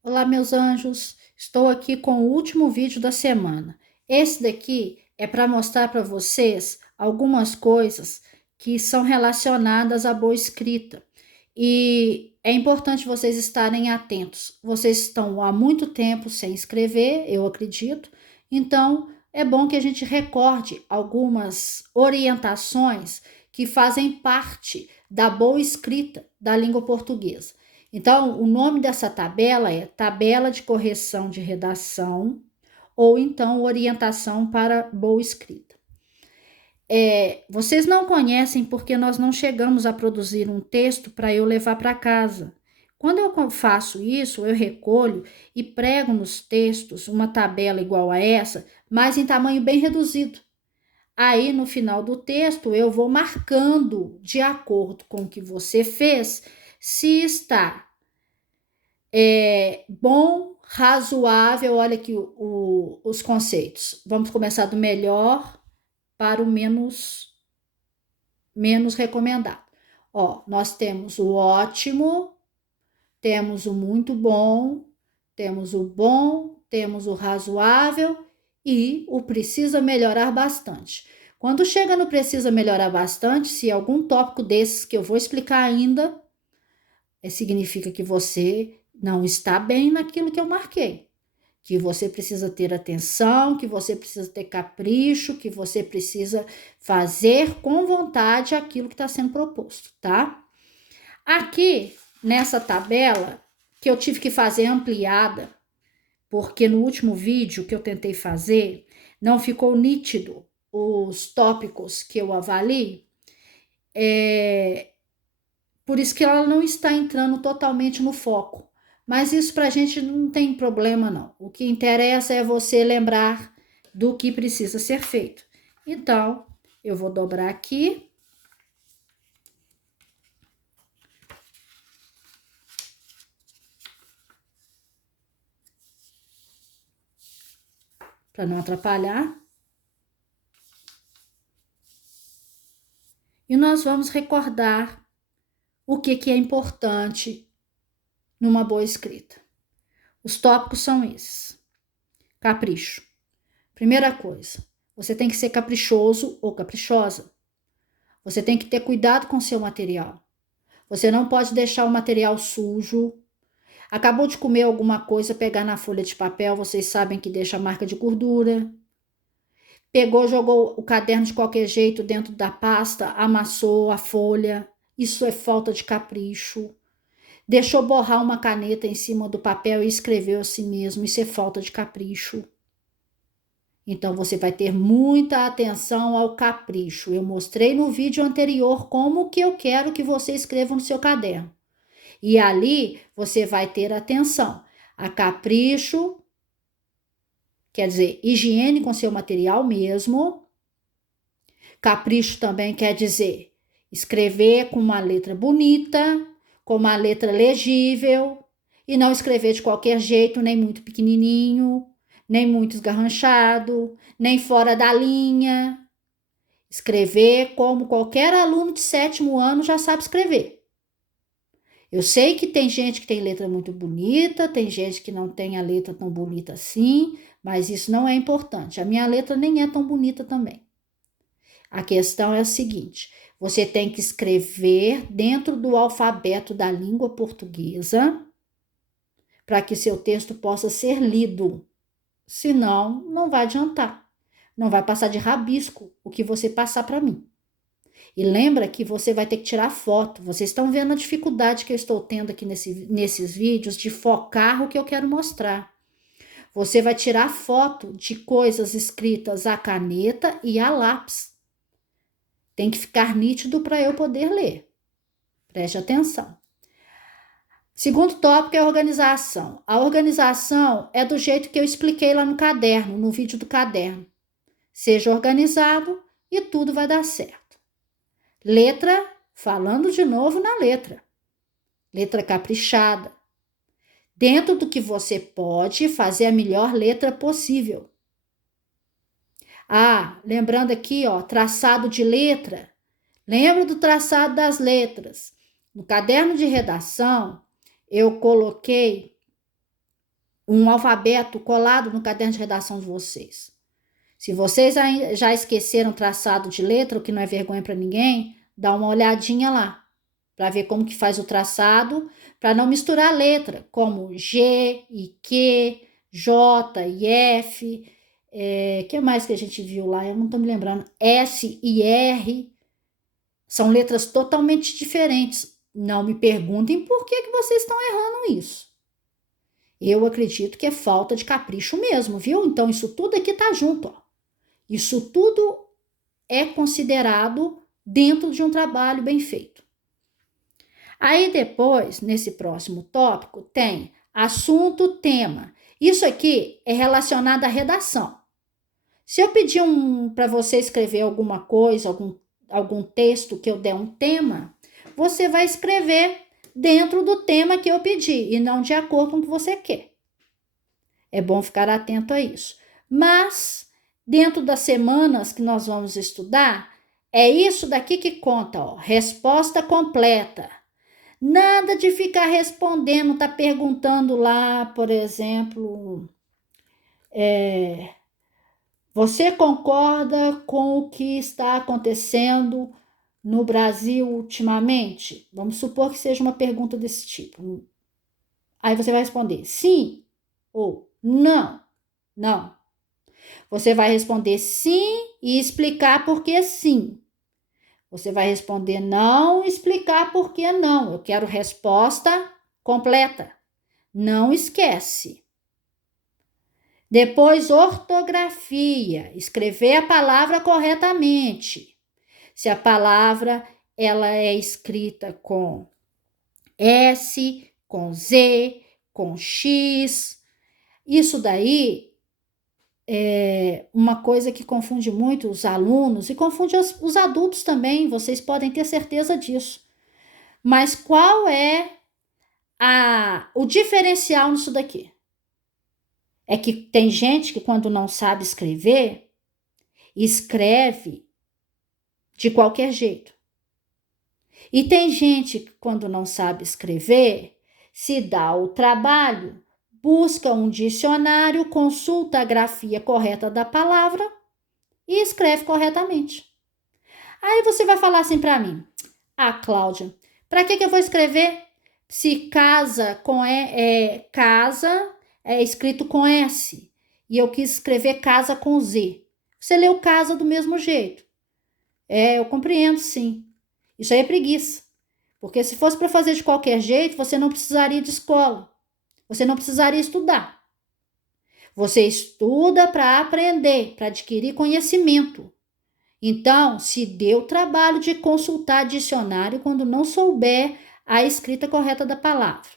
Olá, meus anjos. Estou aqui com o último vídeo da semana. Esse daqui é para mostrar para vocês algumas coisas que são relacionadas à boa escrita. E é importante vocês estarem atentos. Vocês estão há muito tempo sem escrever, eu acredito. Então, é bom que a gente recorde algumas orientações que fazem parte da boa escrita da língua portuguesa. Então, o nome dessa tabela é Tabela de Correção de Redação ou então Orientação para Boa Escrita. Vocês não conhecem porque nós não chegamos a produzir um texto para eu levar para casa. Quando eu faço isso, eu recolho e prego nos textos uma tabela igual a essa, mas em tamanho bem reduzido. Aí, no final do texto, eu vou marcando, de acordo com o que você fez, se está bom, razoável. Olha aqui os conceitos. Vamos começar do melhor para o menos recomendado. Ó, nós temos o ótimo, temos o muito bom, temos o bom, temos o razoável e o precisa melhorar bastante. Quando chega no precisa melhorar bastante, se algum tópico desses que eu vou explicar ainda, significa que você não está bem naquilo que eu marquei. Que você precisa ter atenção, que você precisa ter capricho, que você precisa fazer com vontade aquilo que está sendo proposto, tá? Aqui, nessa tabela, que eu tive que fazer ampliada, porque no último vídeo que eu tentei fazer, não ficou nítido os tópicos que eu avalio, por isso que ela não está entrando totalmente no foco. Mas isso para a gente não tem problema, não. O que interessa é você lembrar do que precisa ser feito. Então, eu vou dobrar aqui. Para não atrapalhar. E nós vamos recordar o que é importante numa boa escrita. Os tópicos são esses. Capricho. Primeira coisa, você tem que ser caprichoso ou caprichosa. Você tem que ter cuidado com seu material. Você não pode deixar o material sujo. Acabou de comer alguma coisa, pegar na folha de papel, vocês sabem que deixa marca de gordura. Pegou, jogou o caderno de qualquer jeito dentro da pasta, amassou a folha. Isso é falta de capricho. Deixou borrar uma caneta em cima do papel e escreveu assim mesmo. Isso é falta de capricho. Então, você vai ter muita atenção ao capricho. Eu mostrei no vídeo anterior como que eu quero que você escreva no seu caderno. E ali você vai ter atenção a capricho, quer dizer, higiene com seu material mesmo. Capricho também quer dizer escrever com uma letra bonita, com uma letra legível, e não escrever de qualquer jeito, nem muito pequenininho, nem muito esgarranchado, nem fora da linha. Escrever como qualquer aluno de 7º ano já sabe escrever. Eu sei que tem gente que tem letra muito bonita, tem gente que não tem a letra tão bonita assim, mas isso não é importante. A minha letra nem é tão bonita também. A questão é a seguinte: você tem que escrever dentro do alfabeto da língua portuguesa para que seu texto possa ser lido. Senão, não vai adiantar. Não vai passar de rabisco o que você passar para mim. E lembra que você vai ter que tirar foto. Vocês estão vendo a dificuldade que eu estou tendo aqui nesses vídeos de focar o que eu quero mostrar. Você vai tirar foto de coisas escritas a caneta e a lápis. Tem que ficar nítido para eu poder ler. Preste atenção. Segundo tópico é a organização. A organização é do jeito que eu expliquei lá no caderno, no vídeo do caderno. Seja organizado e tudo vai dar certo. Letra, falando de novo na letra. Letra caprichada. Dentro do que você pode fazer a melhor letra possível. Ah, lembrando aqui, ó, traçado de letra. Lembra do traçado das letras. No caderno de redação, eu coloquei um alfabeto colado no caderno de redação de vocês. Se vocês já esqueceram traçado de letra, o que não é vergonha para ninguém, dá uma olhadinha lá, para ver como que faz o traçado, para não misturar letra, como G e Q, J e F, que mais que a gente viu lá? Eu não estou me lembrando. S e R, são letras totalmente diferentes. Não me perguntem por que vocês estão errando isso. Eu acredito que é falta de capricho mesmo, viu? Então, isso tudo aqui tá junto, ó. Isso tudo é considerado dentro de um trabalho bem feito. Aí depois, nesse próximo tópico, tem assunto, tema. Isso aqui é relacionado à redação. Se eu pedir para você escrever alguma coisa, algum texto que eu der um tema, você vai escrever dentro do tema que eu pedi e não de acordo com o que você quer. É bom ficar atento a isso. Mas, dentro das semanas que nós vamos estudar, é isso daqui que conta, ó, resposta completa. Nada de ficar respondendo, tá perguntando lá, por exemplo, você concorda com o que está acontecendo no Brasil ultimamente? Vamos supor que seja uma pergunta desse tipo. Aí você vai responder sim ou não. Não. Você vai responder sim e explicar por que sim. Você vai responder não e explicar por que não. Eu quero resposta completa. Não esquece. Depois, ortografia. Escrever a palavra corretamente. Se a palavra ela é escrita com S, com Z, com X. Isso daí é uma coisa que confunde muito os alunos e confunde os adultos também, vocês podem ter certeza disso. Mas qual é o diferencial nisso daqui? É que tem gente que quando não sabe escrever, escreve de qualquer jeito. E tem gente que quando não sabe escrever, se dá o trabalho, busca um dicionário, consulta a grafia correta da palavra e escreve corretamente. Aí você vai falar assim para mim: ah, Cláudia, para que eu vou escrever se casa com casa é escrito com S e eu quis escrever casa com Z? Você leu casa do mesmo jeito. Eu compreendo, sim. Isso aí é preguiça. Porque se fosse para fazer de qualquer jeito, você não precisaria de escola. Você não precisaria estudar. Você estuda para aprender, para adquirir conhecimento. Então, se dê o trabalho de consultar dicionário quando não souber a escrita correta da palavra.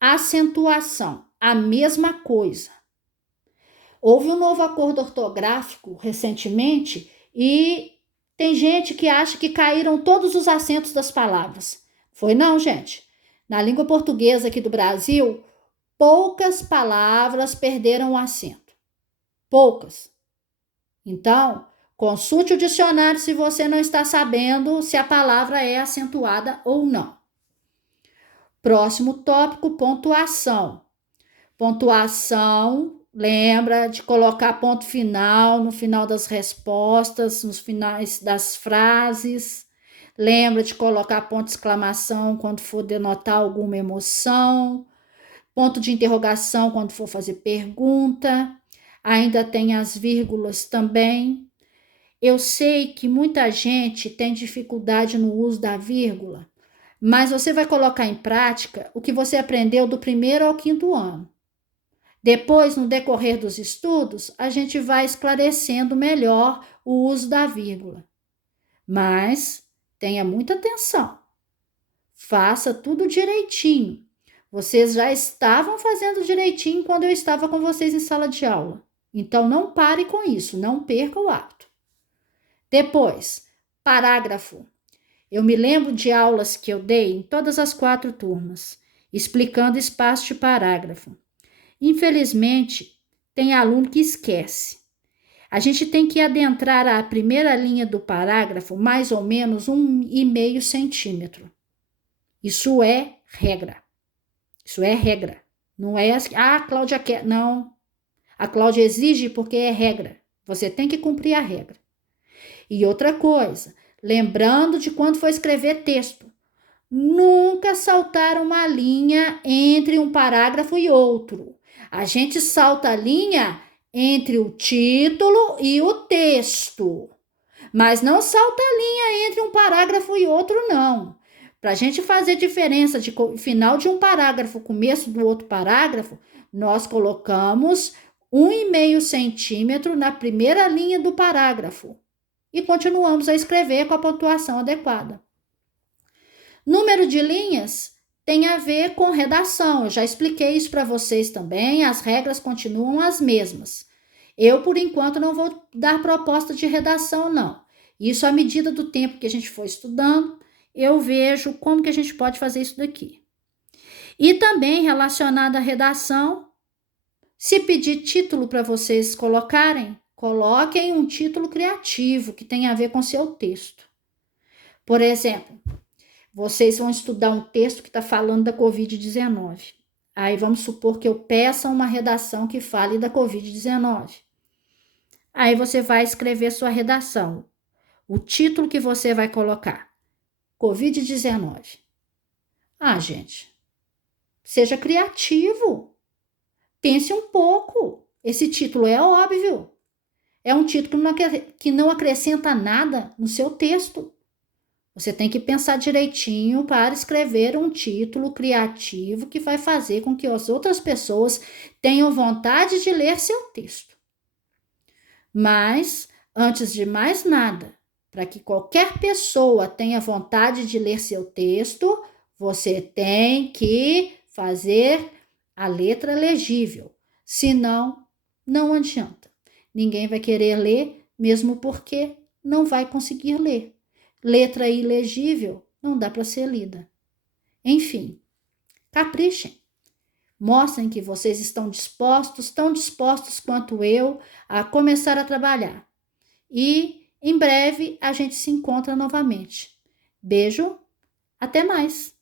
Acentuação, a mesma coisa. Houve um novo acordo ortográfico recentemente e tem gente que acha que caíram todos os acentos das palavras. Foi não, gente. Na língua portuguesa aqui do Brasil, poucas palavras perderam o acento. Poucas. Então, consulte o dicionário se você não está sabendo se a palavra é acentuada ou não. Próximo tópico, pontuação. Pontuação, lembra de colocar ponto final no final das respostas, nos finais das frases. Lembra de colocar ponto de exclamação quando for denotar alguma emoção. Ponto de interrogação quando for fazer pergunta. Ainda tem as vírgulas também. Eu sei que muita gente tem dificuldade no uso da vírgula, mas você vai colocar em prática o que você aprendeu do 1º ao 5º ano. Depois, no decorrer dos estudos, a gente vai esclarecendo melhor o uso da vírgula. Mas tenha muita atenção. Faça tudo direitinho. Vocês já estavam fazendo direitinho quando eu estava com vocês em sala de aula. Então, não pare com isso, não perca o hábito. Depois, parágrafo. Eu me lembro de aulas que eu dei em todas as 4 turmas, explicando espaço de parágrafo. Infelizmente, tem aluno que esquece. A gente tem que adentrar a primeira linha do parágrafo mais ou menos 1,5 centímetro. Isso é regra. Isso é regra. Não é assim, a Cláudia quer. Não. A Cláudia exige porque é regra. Você tem que cumprir a regra. E outra coisa, lembrando de quando for escrever texto, nunca saltar uma linha entre um parágrafo e outro. A gente salta a linha entre o título e o texto, mas não salta a linha entre um parágrafo e outro, não. Para a gente fazer diferença de final de um parágrafo, começo do outro parágrafo, nós colocamos 1,5 centímetro na primeira linha do parágrafo e continuamos a escrever com a pontuação adequada. Número de linhas tem a ver com redação. Eu já expliquei isso para vocês também, as regras continuam as mesmas. Eu, por enquanto, não vou dar proposta de redação, não. Isso, à medida do tempo que a gente for estudando, eu vejo como que a gente pode fazer isso daqui. E também, relacionado à redação, se pedir título para vocês colocarem, coloquem um título criativo que tenha a ver com seu texto. Por exemplo, vocês vão estudar um texto que está falando da Covid-19. Aí vamos supor que eu peça uma redação que fale da Covid-19. Aí você vai escrever sua redação. O título que você vai colocar: Covid-19. Ah, gente, seja criativo. Pense um pouco. Esse título é óbvio. É um título que não acrescenta nada no seu texto. Você tem que pensar direitinho para escrever um título criativo que vai fazer com que as outras pessoas tenham vontade de ler seu texto. Mas, antes de mais nada, para que qualquer pessoa tenha vontade de ler seu texto, você tem que fazer a letra legível. Senão, não adianta. Ninguém vai querer ler, mesmo porque não vai conseguir ler. Letra ilegível não dá para ser lida. Enfim, caprichem. Mostrem que vocês estão dispostos, tão dispostos quanto eu, a começar a trabalhar. E em breve a gente se encontra novamente. Beijo, até mais!